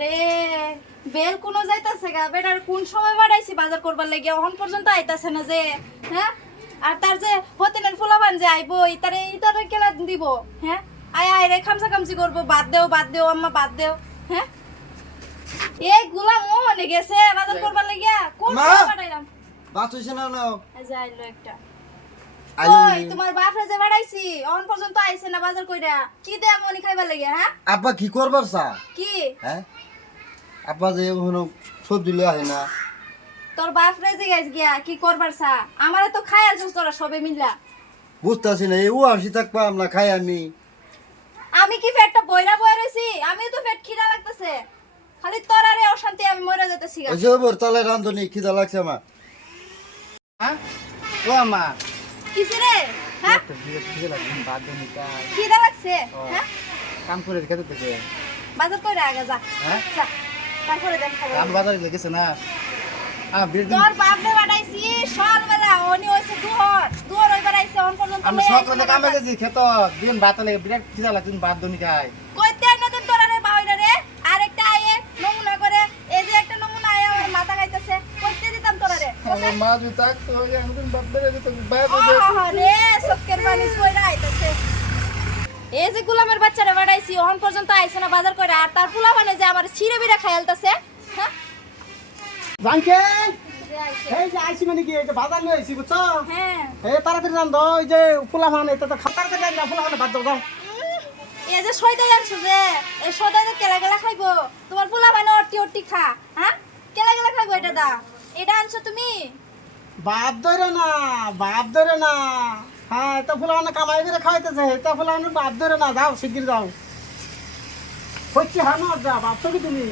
আরে বেল কোন যাইতাছে গা বেটার কোন সময় বাড়াইছি বাজার করবার লাগি এখন পর্যন্ত আইতাছে না যে হ্যাঁ আর তার যে হতেনের ফুলাবান যে আইবো ইতারে কেলা দিব হ্যাঁ আয় আয় রে খামসা খামসি করবো বাদ দেও আম্মা বাদ দেও হ্যাঁ এই গুলা মনে গেছে বাজার করবার লাগিয়া কোন সময় বাড়াইলাম বাত হইছে না নাও আজ আইলো একটা আইলো ওই তোমার বাপরে যে বাড়াইছি এখন পর্যন্ত আইছে না বাজার কইরা কি দে মনি খাইবার লাগিয়া হ্যাঁ আব্বা কি করবার চা কি হ্যাঁ আব্বা যে এখনো সবজি লয়ে আহে না তোর বাপ রে যে গাইস গিয়া কি করবার সা আমারে তো খাই আছিস তোরা সবে মিললা বুঝতাছি না এই ও আসি থাকবা আমরা খাই আমি কি পেটটা বইরা রইছি আমি তো পেট খিদা লাগতেছে খালি তোরা রে অশান্তি আমি মরে যেতেছি গা ওই যে ওর তালে রান্ধনি খিদা লাগছে আমার হ্যাঁ ও মা কিসে রে হ্যাঁ খিদা লাগছে হ্যাঁ কাম করে খেতে থেকে বাজার কইরা আগা যা হ্যাঁ যা তারপরে দেখ খাবো আমি বাজারে লেগেছে না বিরদিন তোর বাপ রে বাড়াইছি সকালবেলা উনি হইছে দুহর ওই বাড়াইছে অন পর্যন্ত আমি সকালে কামে গেছি খেত দিন ভাত লাগে বিরাট খিদা লাগছে ভাত দনি খাই কইতে না দেন তোরা রে বাউইরা রে আরেকটা আয়ে নমুনা করে এই যে একটা নমুনা আয়ে আমার মাথা খাইতেছে কইতে দিতাম তোরা রে আমার মা যদি থাকতো আমি তো বাপ বেড়ে যেত বাইরে রে সক্কের বানি কইরা আইতাছে এই যে গোলামের বাচ্চারে বাড়াইছি অন পর্যন্ত আইছে না বাজার কইরা আর তার ফুলা মানে যে আমার ছিড়ে বিড়া খাইলতাছে হ্যাঁ জানকে যে আইছে। এই যে আইছি মানে কি এই যে বাজার নিয়ে আইছি বুঝছো হ্যাঁ এই তাড়াতাড়ি রান্ধ ওই যে ফুলা মান এটা তো তাড়াতাড়ি রান্ধ ফুলা মান বাদ দাও যাও এই যে সয়দাই আনছো যে এই সয়দাই তো কেলা কেলা খাইবো তোমার ফুলা মানে অটি খা হ্যাঁ কেলা কেলা খাইবো এটা দা এটা আনছো তুমি বাপ ধরে না হ্যাঁ এটা ফুলা মানে কামাই করে খাওয়াইতেছে এটা ফুলা মানে বাপ ধরে না যাও শিগগির যাও হচ্ছে হ্যাঁ না যা বাপ তো কি তুমি